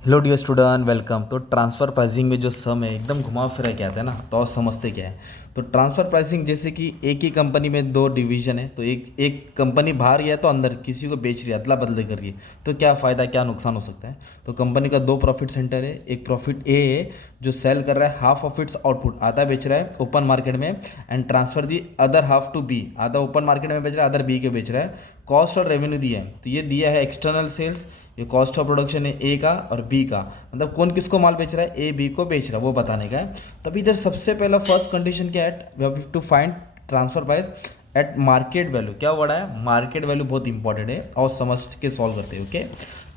Hello dear student, welcome. तो transfer pricing में जो सम है एकदम घुमा फिरा के आता है ना, तो और समझते क्या है। तो ट्रांसफ़र प्राइसिंग जैसे कि एक ही कंपनी में दो डिवीज़न है, तो एक एक कंपनी बाहर गया तो अंदर किसी को बेच रही है, अदला बदले कर रही है, तो क्या फ़ायदा क्या नुकसान हो सकता है। तो कंपनी का दो प्रॉफिट सेंटर है। एक प्रॉफिट ए है जो सेल कर रहा है हाफ ऑफ इट्स आउटपुट, आधा बेच रहा है ओपन मार्केट में, and transfer the other half to be, आधा ओपन मार्केट में बेच रहा है, अदर बी के बेच रहा है। कॉस्ट और रेवेन्यू दिया है, तो ये दिया है एक्सटर्नल सेल्स। ये कॉस्ट ऑफ प्रोडक्शन है ए का और बी का, मतलब कौन किसको माल बेच रहा है, ए बी को बेच रहा है, वो बताने का है। तभी इधर सबसे पहला फर्स्ट कंडीशन क्या है, we have to find transfer price at market value. क्या वर्ड है, मार्केट वैल्यू, बहुत इंपॉर्टेंट है और समझ के सॉल्व करते हैं। ओके,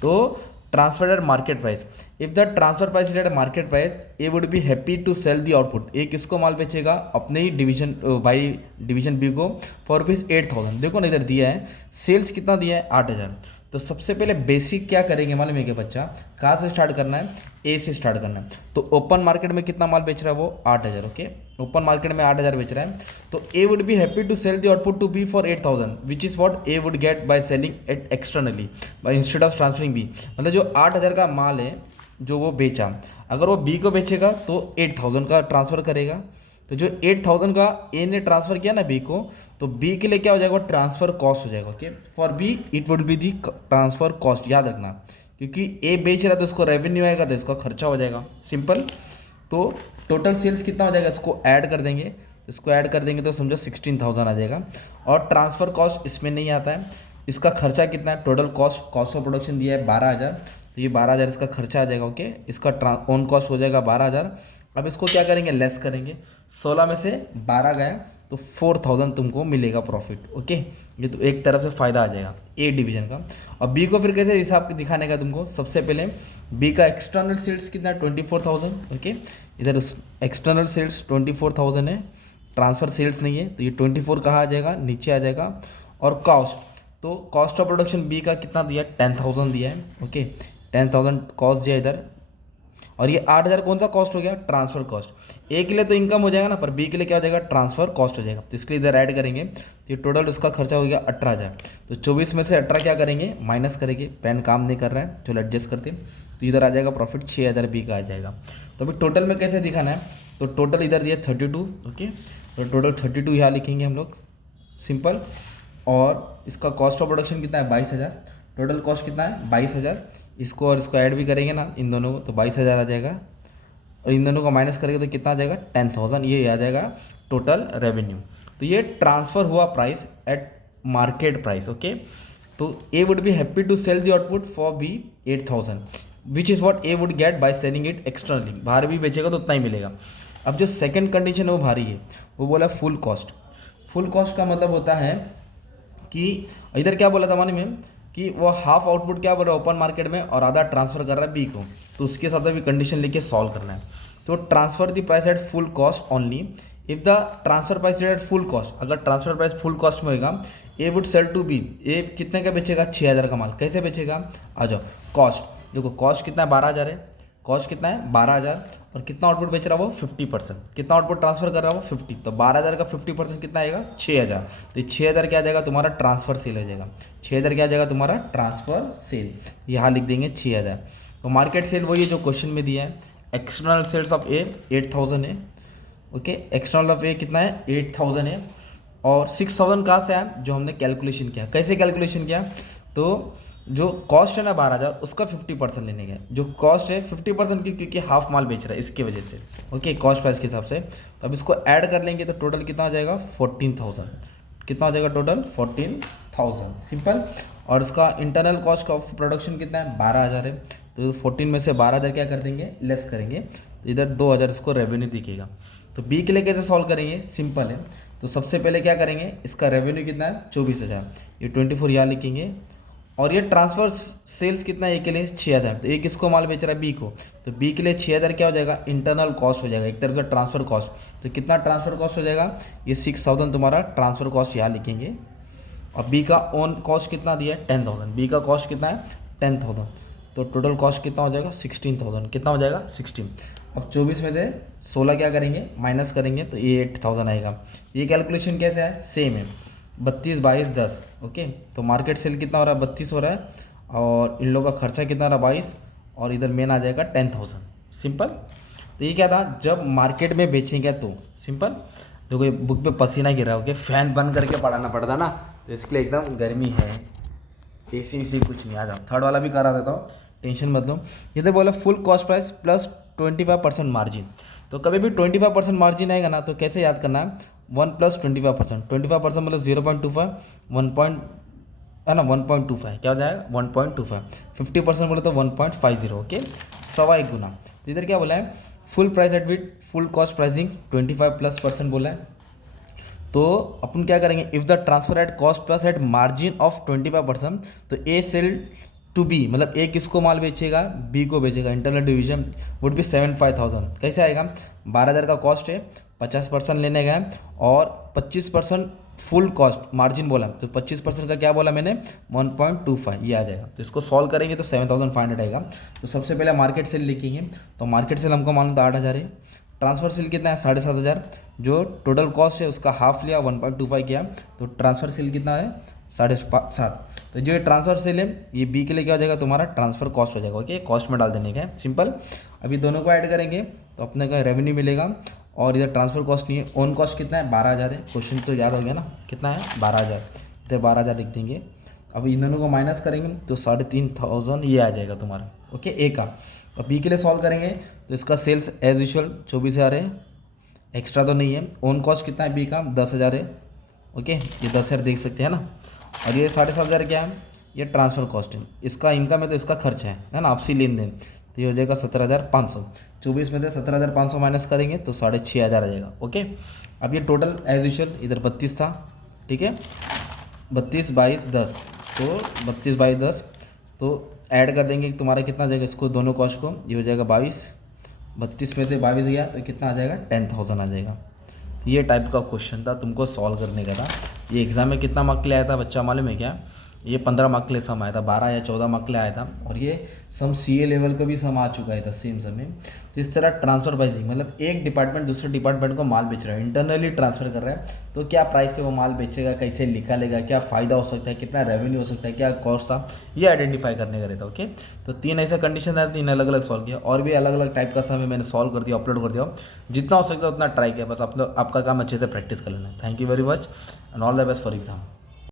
तो transfer at market price, if the transfer price is at market price, A would be happy to sell the output. A किसको माल बेचेगा, अपने ही डिवीजन बाई डिवीजन बी को, फॉर रुपीज़ 8,000। देखो ना इधर दिया है सेल्स कितना दिया है, 8,000। तो सबसे पहले बेसिक क्या करेंगे मालूम है क्या बच्चा, कहाँ से स्टार्ट करना है, ए से स्टार्ट करना है। तो ओपन मार्केट में कितना माल बेच रहा है, वो 8,000। ओके, ओपन मार्केट में 8,000 बेच रहा है। तो A would be happy to sell the output to be for 8,000, which is what A would get by selling it externally by instead of transferring B. मतलब जो 8,000 का माल है जो वो बेचा, अगर वो बी को बेचेगा तो 8,000 का ट्रांसफ़र करेगा। तो जो 8,000 का ए ने ट्रांसफ़र किया ना बी को, तो बी के लिए क्या हो जाएगा, ट्रांसफ़र कॉस्ट हो जाएगा। Okay, for B it would be the transfer cost, याद रखना, क्योंकि ए बेच रहा है तो इसको रेवेन्यू आएगा तो इसका खर्चा हो जाएगा, सिंपल। तो टोटल सेल्स कितना हो जाएगा, इसको ऐड कर देंगे, तो इसको ऐड कर देंगे तो समझो 16,000 आ जाएगा। और ट्रांसफ़र कॉस्ट इसमें नहीं आता है। इसका खर्चा कितना है, total cost, cost of production दिया है 12,000, तो ये 12,000 इसका खर्चा आ जाएगा। ओके, इसका ओन कॉस्ट हो जाएगा 12,000। अब इसको क्या करेंगे, लेस करेंगे, 16 में से 12 गया तो 4,000 तुमको मिलेगा प्रॉफिट। ओके, ये तो एक तरफ से फ़ायदा आ जाएगा ए डिवीजन का। और बी को फिर कैसे हिसाब दिखाने का तुमको, सबसे पहले बी का एक्सटर्नल सेल्स कितना है, 24,000। ओके, इधर एक्सटर्नल सेल्स 24,000 है, ट्रांसफ़र सेल्स नहीं है, तो ये 24 कहाँ आ जाएगा, नीचे आ जाएगा। और कॉस्ट, तो कॉस्ट ऑफ प्रोडक्शन बी का कितना दिया है, 10,000 दिया है। ओके, 10,000 कॉस्ट दिया इधर। और ये 8,000 कौन सा कॉस्ट हो गया, ट्रांसफर कॉस्ट। ए के लिए तो इनकम हो जाएगा ना, पर बी के लिए क्या हो जाएगा, ट्रांसफर कॉस्ट हो जाएगा। तो इसके लिए इधर ऐड करेंगे, तो ये टोटल उसका खर्चा हो गया 18,000। तो 24 में से 18 क्या करेंगे, माइनस करेंगे, पेन काम नहीं कर रहा है, चलो एडजस्ट करते हैं। तो इधर आ जाएगा प्रॉफिट 6,000 बी का आ जाएगा। तो अभी टोटल में कैसे दिखाना है, तो टोटल इधर दिया 32। ओके, तो टोटल 32 यहाँ लिखेंगे हम लोग, सिंपल। और इसका कॉस्ट ऑफ प्रोडक्शन कितना है, 22,000। टोटल कॉस्ट कितना है, 22,000। इसको और इसको ऐड भी करेंगे ना इन दोनों को, तो 22,000 आ जाएगा। और इन दोनों को माइनस करेंगे तो कितना आ जाएगा, 10,000, ये आ जाएगा टोटल रेवेन्यू। तो ये ट्रांसफ़र हुआ price at market price. Okay, तो A would be happy to sell the output for B 8,000, which is what A would get by selling it externally. बाहर भी बेचेगा तो उतना ही मिलेगा। अब जो सेकंड कंडीशन है वो भारी है, वो बोला फुल कॉस्ट। फुल कॉस्ट का मतलब होता है कि इधर क्या बोला था मानी में, कि वो हाफ आउटपुट क्या बोल रहा है ओपन मार्केट में और आधा ट्रांसफ़र कर रहा है बी को, तो उसके साथ भी कंडीशन लेके सॉल्व करना है। तो transfer the price at full cost only if the transfer price at full cost. अगर ट्रांसफर प्राइस फुल कॉस्ट में होगा, ए वुड सेल टू बी, ए कितने का बेचेगा, 6,000 का माल। कैसे बेचेगा, आ जाओ। कॉस्ट देखो, कॉस्ट कितना है, 12,000 है, कॉस्ट कितना है 12,000, और कितना आउटपुट बेच रहा है वो 50%, कितना आउटपुट ट्रांसफर कर रहा है वो 50, तो 12,000 का 50% कितना आएगा, 6,000। तो ये 6,000 क्या आ जाएगा तुम्हारा, ट्रांसफर सेल हो जाएगा। 6,000 क्या आ जाएगा तुम्हारा, ट्रांसफर सेल, यहाँ लिख देंगे 6,000। तो मार्केट सेल वही है जो क्वेश्चन में दिया है। एक्सटर्नल सेल्स ऑफ ए 8,000 है। ओके, एक्सटर्नल ऑफ ए कितना है, 8,000 है। और 6,000 कहाँ से आया, जो हमने कैलकुलेशन किया। कैसे कैलकुलेशन किया, तो जो कॉस्ट है ना 12,000, उसका 50% लेने का। जो कॉस्ट है 50% की, क्योंकि हाफ माल बेच रहा है इसकी वजह से। ओके, कॉस्ट प्राइस के हिसाब से। तो अब इसको ऐड कर लेंगे तो टोटल कितना आ जाएगा, 14,000। कितना आ जाएगा टोटल, 14,000, सिंपल। और इसका इंटरनल कॉस्ट ऑफ प्रोडक्शन कितना है, 12,000 है। तो 14 में से 12,000 क्या कर देंगे, लेस करेंगे, तो इधर 2,000 इसको रेवेन्यू दिखेगा। तो बी के लिए कैसे सॉल्व करेंगे, सिंपल है। तो सबसे पहले क्या करेंगे, इसका रेवेन्यू कितना है, 24,000, ये 24 यहाँ लिखेंगे। और ये ट्रांसफर सेल्स कितना है, ए के लिए 6,000, तो ए किसको माल बेच रहा है, बी को, तो बी के लिए 6,000 क्या हो जाएगा, इंटरनल कॉस्ट हो जाएगा, एक तरफ से ट्रांसफर कॉस्ट। तो कितना ट्रांसफर कॉस्ट हो जाएगा, ये 6,000 तुम्हारा ट्रांसफर कॉस्ट यहाँ लिखेंगे। और बी का ओन कॉस्ट कितना दिया है, 10,000, बी का कॉस्ट कितना है, 10,000। तो टोटल कॉस्ट कितना हो जाएगा, 16,000, कितना हो जाएगा, 16। अब 24 में से 16 क्या करेंगे, माइनस करेंगे, तो ये 8,000 आएगा। ये कैलकुलेशन कैसे है, सेम है, 32, 22, 10। ओके, तो मार्केट सेल कितना हो रहा है, 32 हो रहा है, और इन लोगों का खर्चा कितना रहा, 22, और इधर मेन आ जाएगा 10,000। सिंपल। तो ये क्या था, जब मार्केट में बेचेंगे तो सिंपल। देखो ये बुक पे पसीना गिरा, ओके, फैन बंद करके पढ़ाना पड़ता ना, तो इसके लिए एकदम गर्मी है, एसी वेसी कुछ नहीं। आ जाओ, थर्ड वाला भी करा देता हूँ, टेंशन मत लो। इधर बोला full cost price plus 25% margin. तो कभी भी 25% मार्जिन आएगा ना, तो कैसे याद करना है, 1 प्लस 25%, 25% मतलब 0.25, 1 पॉइंट है ना, 1.25 क्या हो जाएगा 1.25, 50% बोले तो 1.50, ओके, सवा एक गुना। तो इधर क्या बोला है, full price at with full cost pricing 25+% बोला है। तो अपन क्या करेंगे, if the transfer at cost plus at margin of 25%, तो ए सेल टू बी, मतलब ए किसको माल बेचेगा, बी को बेचेगा, इंटरनल डिवीजन वुड बी 75,000। कैसे आएगा, 12,000 का कॉस्ट है, 50% लेने गए और 25% फुल कॉस्ट मार्जिन बोला, तो 25% का क्या बोला मैंने, 1.25, ये आ जाएगा। तो इसको सॉल्व करेंगे तो 7,500 आएगा। तो सबसे पहले मार्केट सेल लिखेंगे, तो मार्केट सेल हमको मालूम था 8,000 है, ट्रांसफ़र सेल कितना है 7,500, जो टोटल कॉस्ट है उसका हाफ लिया 1.25 किया, तो ट्रांसफ़र सेल कितना है 7,500। तो जो ये ट्रांसफ़र सेल है ये बी के लिए क्या हो जाएगा तुम्हारा, ट्रांसफ़र कॉस्ट हो जाएगा, ओके, कॉस्ट में डाल देने का है, सिंपल। अभी दोनों को ऐड करेंगे तो अपने का रेवेन्यू मिलेगा, और इधर ट्रांसफ़र कॉस्ट नहीं है, ओन कॉस्ट कितना है 12,000 है, क्वेश्चन तो याद हो गया ना, कितना है 12,000, इधर 12,000 लिख देंगे। अब इन दोनों को माइनस करेंगे तो 3,500 ये आ जाएगा तुम्हारा, ओके, ए का। अब बी के लिए सॉल्व करेंगे तो इसका सेल्स एज यूजुअल 24,000 है, एक्स्ट्रा तो नहीं है। ओन कॉस्ट कितना है बी का, 10,000 है, ओके, ये 10,000 देख सकते हैं ना। और ये 7,500 क्या है, ये ट्रांसफ़र कॉस्ट है, इसका इनकम है तो इसका खर्च है ना, आपसी लेन देन, तो ये हो जाएगा 17,500। 24 में से 17,500 माइनस करेंगे तो 6,500 आ जाएगा, ओके। अब ये टोटल एज यूजुअल इधर 32 था, ठीक है, 32 22 10, तो 32 22 10, तो ऐड कर देंगे तुम्हारा कितना आ जाएगा, इसको दोनों कॉस्ट को, ये हो जाएगा 22, 32 में से 22 गया तो कितना आ जाएगा 10,000 आ जाएगा। तो ये टाइप का क्वेश्चन था, तुमको सॉल्व करने का था। ये एग्ज़ाम में कितना मार्क ले आया था बच्चा मालूम है क्या, ये 15 मार्क के लिए सम आया था, 12 या 14 मार्क के लिए आया था, और ये सम सीए लेवल का भी सम आ चुका है सेम समय। तो इस तरह ट्रांसफर प्राइसिंग मतलब एक डिपार्टमेंट दूसरे डिपार्टमेंट को माल बेच रहा है, इंटरनली ट्रांसफर कर रहा है, तो क्या प्राइस पे वो माल बेचेगा, कैसे निकालेगा, क्या फ़ायदा हो सकता है, कितना रेवेन्यू हो सकता है, क्या कॉस्ट था, ये आइडेंटिफाई करने का रहता है, ओके। तो 3 ऐसा कंडीशन था, 3 अलग अलग सॉल्व किया, और भी अलग अलग टाइप का सम मैंने सॉल्व कर दिया, अपलोड कर दिया, जितना हो सकता है उतना ट्राई किया, बस आपका काम अच्छे से प्रैक्टिस कर लेना है। Thank you very much and all the best for exam.